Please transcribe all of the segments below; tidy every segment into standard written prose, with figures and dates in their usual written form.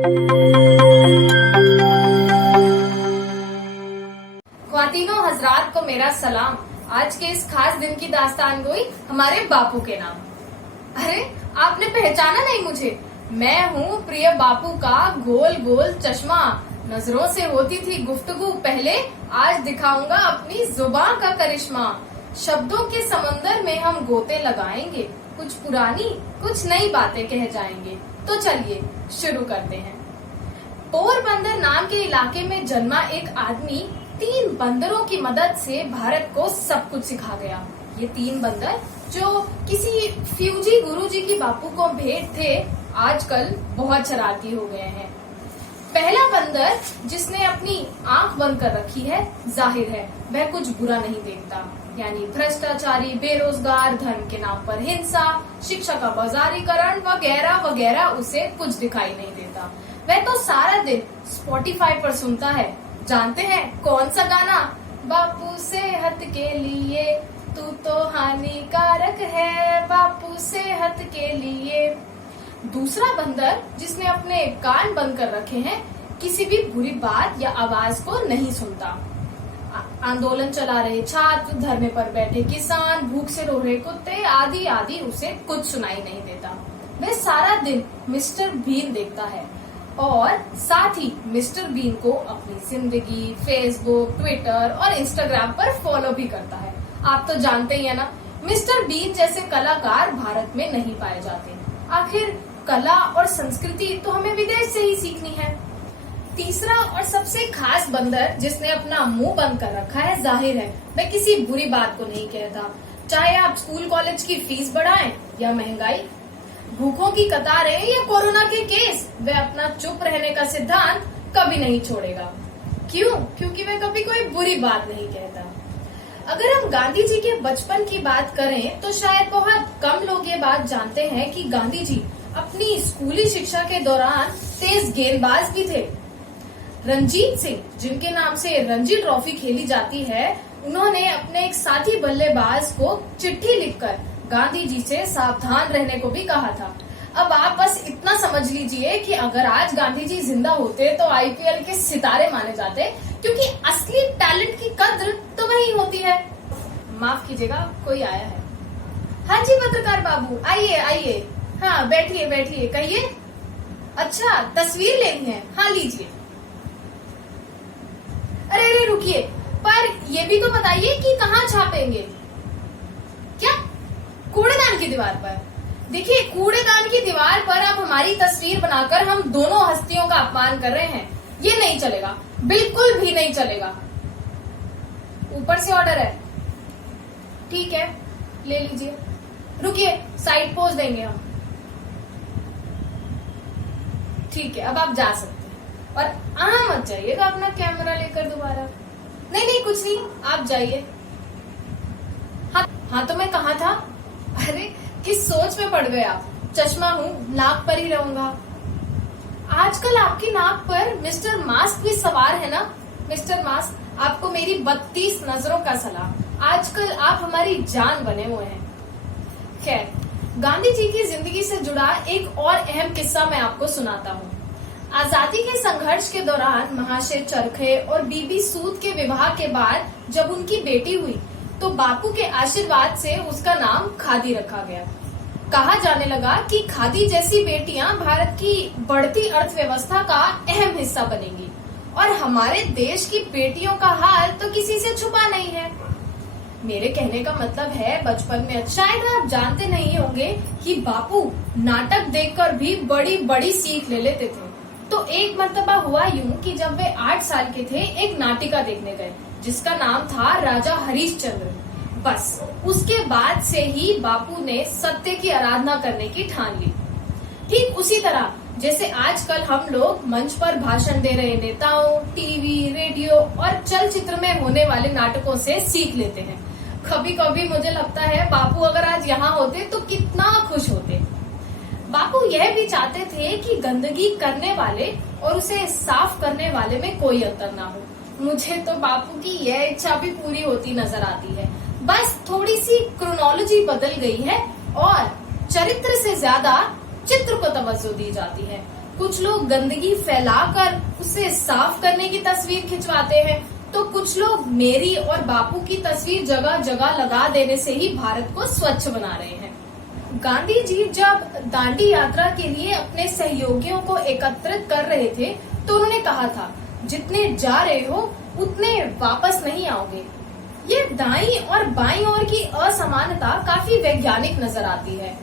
ख्वातीनो हजरात को मेरा सलाम। आज के इस खास दिन की दास्तान गोई हमारे बापू के नाम। अरे आपने पहचाना नहीं मुझे? मैं हूँ प्रिय बापू का गोल गोल चश्मा। नजरों से होती थी गुफ्तगू पहले, आज दिखाऊंगा अपनी जुबान का करिश्मा। शब्दों के समंदर में हम गोते लगाएंगे, कुछ पुरानी कुछ नई बातें कह जाएंगे। तो चलिए शुरू करते हैं। पोरबंदर नाम के इलाके में जन्मा एक आदमी 3 बंदरों की मदद से भारत को सब कुछ सिखा गया। ये 3 बंदर जो किसी फ्यूजी गुरुजी की बापू को भेंट थे, आजकल बहुत शरारती हो गए हैं। पहला बंदर जिसने अपनी आंख बंद कर रखी है, जाहिर है वह कुछ बुरा नहीं देखता, यानी भ्रष्टाचारी, बेरोजगार, धर्म के नाम पर हिंसा, शिक्षा का बाजारीकरण वगैरह वगैरह उसे कुछ दिखाई नहीं देता। वह तो सारा दिन स्पॉटिफाई पर सुनता है। जानते हैं कौन सा गाना? बापू सेहत के लिए तू तो हानिकारक है, बापू सेहत के लिए। दूसरा बंदर जिसने अपने कान बंद कर रखे हैं, किसी भी बुरी बात या आवाज को नहीं सुनता। आंदोलन चला रहे छात्र, धरने पर बैठे किसान, भूख से रो रहे कुत्ते आदि आदि उसे कुछ सुनाई नहीं देता। वह सारा दिन मिस्टर बीन देखता है और साथ ही मिस्टर बीन को अपनी जिंदगी फेसबुक, ट्विटर और इंस्टाग्राम पर फॉलो भी करता है। आप तो जानते ही है ना, मिस्टर बीन जैसे कलाकार भारत में नहीं पाए जाते। आखिर कला और संस्कृति तो हमें विदेश से ही सीखनी है। तीसरा और सबसे खास बंदर जिसने अपना मुंह बंद कर रखा है, जाहिर है वह किसी बुरी बात को नहीं कहता। चाहे आप स्कूल कॉलेज की फीस बढ़ाएं या महंगाई, भूखों की कतारें या कोरोना के केस, वह अपना चुप रहने का सिद्धांत कभी नहीं छोड़ेगा। क्यों? क्योंकि वह कभी कोई बुरी बात नहीं कहता। अगर हम गांधी जी के बचपन की बात करें तो शायद बहुत कम लोग ये बात जानते हैं कि गांधी जी अपनी स्कूली शिक्षा के दौरान तेज गेंदबाज भी थे। रंजीत सिंह, जिनके नाम से रणजी ट्रॉफी खेली जाती है, उन्होंने अपने एक साथी बल्लेबाज को चिट्ठी लिखकर गांधी जी से सावधान रहने को भी कहा था। अब आप बस इतना समझ लीजिए कि अगर आज गांधी जी जिंदा होते तो आईपीएल के सितारे माने जाते, क्योंकि असली टैलेंट की कद्र तो वही होती है। माफ कीजिएगा, कोई आया है। हाँ जी पत्रकार बाबू, आइए आइए। हाँ बैठिए बैठिए, कहिए। अच्छा तस्वीर लेनी है? हाँ लीजिए। अरे अरे रुकिए, पर ये भी तो बताइए कि कहाँ छापेंगे? क्या? कूड़ेदान की दीवार पर? देखिए, कूड़ेदान की दीवार पर आप हमारी तस्वीर बनाकर हम दोनों हस्तियों का अपमान कर रहे हैं। ये नहीं चलेगा, बिल्कुल भी नहीं चलेगा। ऊपर से ऑर्डर है। ठीक है, ले लीजिए। रुकिए, साइड पोज देंगे हम। ठीक है, अब आप जा सकते हैं। और मत जाइएगा अपना कैमरा लेकर दोबारा। नहीं नहीं कुछ नहीं, आप जाइए। हाँ तो मैं कहाँ था? अरे किस सोच में पड़ गए आप? चश्मा हूँ, नाक पर ही रहूंगा। आजकल आपकी नाक पर मिस्टर मास्क भी सवार है ना? मिस्टर मास्क, आपको मेरी 32 नजरों का सलाम। आजकल आप हमारी जान बने हुए हैं। खैर, गांधी जी की जिंदगी से जुड़ा एक और अहम किस्सा मैं आपको सुनाता हूँ। आजादी के संघर्ष के दौरान महाशय चरखे और बीबी सूद के विवाह के बाद जब उनकी बेटी हुई तो बापू के आशीर्वाद से उसका नाम खादी रखा गया। कहा जाने लगा कि खादी जैसी बेटियां भारत की बढ़ती अर्थव्यवस्था का अहम हिस्सा बनेंगी और हमारे देश की बेटियों का हाल तो किसी से छुपा नहीं है। मेरे कहने का मतलब है, बचपन में शायद आप जानते नहीं होंगे कि बापू नाटक देखकर भी बड़ी बड़ी सीख ले लेते थे। तो एक मर्तबा हुआ यूं कि जब वे 8 साल के थे, एक नाटिका देखने गए जिसका नाम था राजा हरिश्चंद्र। बस उसके बाद से ही बापू ने सत्य की आराधना करने की ठान ली। ठीक उसी तरह जैसे आजकल हम लोग मंच पर भाषण दे रहे नेताओं, टीवी, रेडियो और चलचित्र में होने वाले नाटकों से सीख लेते हैं। कभी कभी मुझे लगता है बापू अगर आज यहाँ होते तो कितना खुश होते। बापू यह भी चाहते थे कि गंदगी करने वाले और उसे साफ करने वाले में कोई अंतर ना हो। मुझे तो बापू की यह इच्छा भी पूरी होती नजर आती है। बस थोड़ी सी क्रोनोलॉजी बदल गई है और चरित्र से ज्यादा चित्र को तवज्जो दी जाती है। कुछ लोग गंदगी फैलाकर उसे साफ करने की तस्वीर खिंचवाते हैं, तो कुछ लोग मेरी और बापू की तस्वीर जगह जगह लगा देने से ही भारत को स्वच्छ बना रहे हैं। गांधी जी जब दांडी यात्रा के लिए अपने सहयोगियों को एकत्रित कर रहे थे तो उन्होंने कहा था, जितने जा रहे हो उतने वापस नहीं आओगे। ये दाईं और बाईं ओर की असमानता काफी वैज्ञानिक नजर आती है।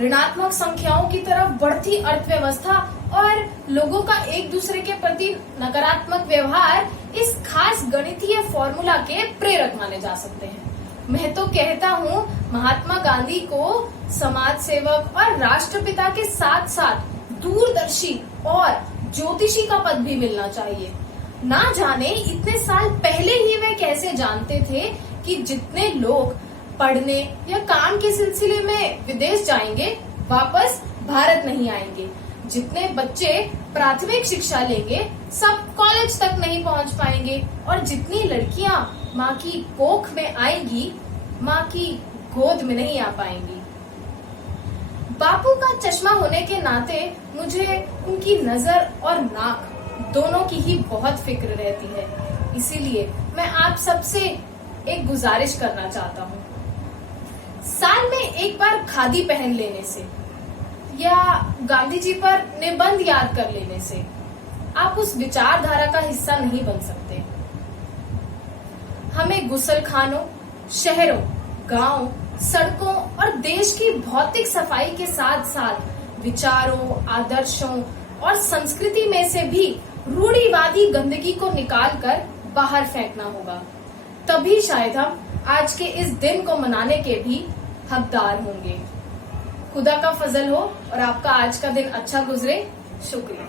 ऋणात्मक संख्याओं की तरफ बढ़ती अर्थव्यवस्था और लोगों का एक दूसरे के प्रति नकारात्मक व्यवहार इस खास गणितीय फॉर्मूला के प्रेरक माने जा सकते हैं। मैं तो कहता हूँ महात्मा गांधी को समाज सेवक और राष्ट्रपिता के साथ साथ दूरदर्शी और ज्योतिषी का पद भी मिलना चाहिए। ना जाने इतने साल पहले ही वे कैसे जानते थे कि जितने लोग पढ़ने या काम के सिलसिले में विदेश जाएंगे वापस भारत नहीं आएंगे। जितने बच्चे प्राथमिक शिक्षा लेंगे सब कॉलेज तक नहीं पहुंच पाएंगे और जितनी लड़कियां माँ की कोख में आएंगी माँ की गोद में नहीं आ पाएंगी। बापू का चश्मा होने के नाते मुझे उनकी नजर और नाक दोनों की ही बहुत फिक्र रहती है। इसीलिए मैं आप सबसे एक गुजारिश करना चाहता हूँ, साल में एक बार खादी पहन लेने से या गांधी जी पर निबंध याद कर लेने से आप उस विचारधारा का हिस्सा नहीं बन सकते। हमें गुसलखानों, शहरों, गांव, सड़कों और देश की भौतिक सफाई के साथ साथ विचारों, आदर्शों और संस्कृति में से भी रूढ़िवादी गंदगी को निकालकर बाहर फेंकना होगा। तभी शायद हम आज के इस दिन को मनाने के भी हकदार होंगे। खुदा का फजल हो और आपका आज का दिन अच्छा गुजरे। शुक्रिया।